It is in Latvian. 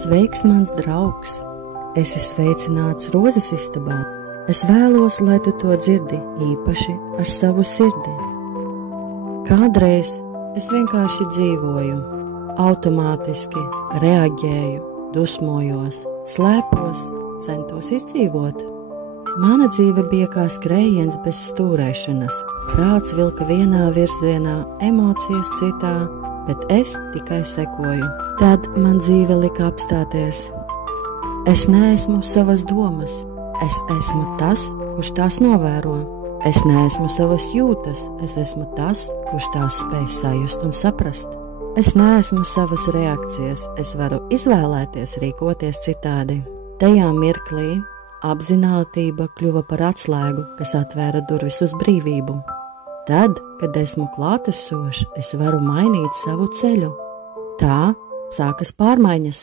Sveiks, mans draugs! Esi sveicināts rozes istabā. Es vēlos, lai tu to dzirdi īpaši ar savu sirdi. Kādreiz es vienkārši dzīvoju, automātiski reaģēju, dusmojos, slēpos, centos izdzīvot. Mana dzīve bija kā skrējiens bez stūrēšanas. Prāts vilka vienā virzienā, emocijas citā, bet es tikai sekoju. Tad man dzīve lika apstāties. Es neesmu savas domas. Es esmu tas, kurš tās novēro. Es neesmu savas jūtas. Es esmu tas, kurš tās spēj sajust un saprast. Es neesmu savas reakcijas. Es varu izvēlēties rīkoties citādi. Tajā mirklī apzinātība kļuva par atslēgu, kas atvēra durvis uz brīvību. Tad, kad esmu klātesošs, es varu mainīt savu ceļu. Tā sākas pārmaiņas.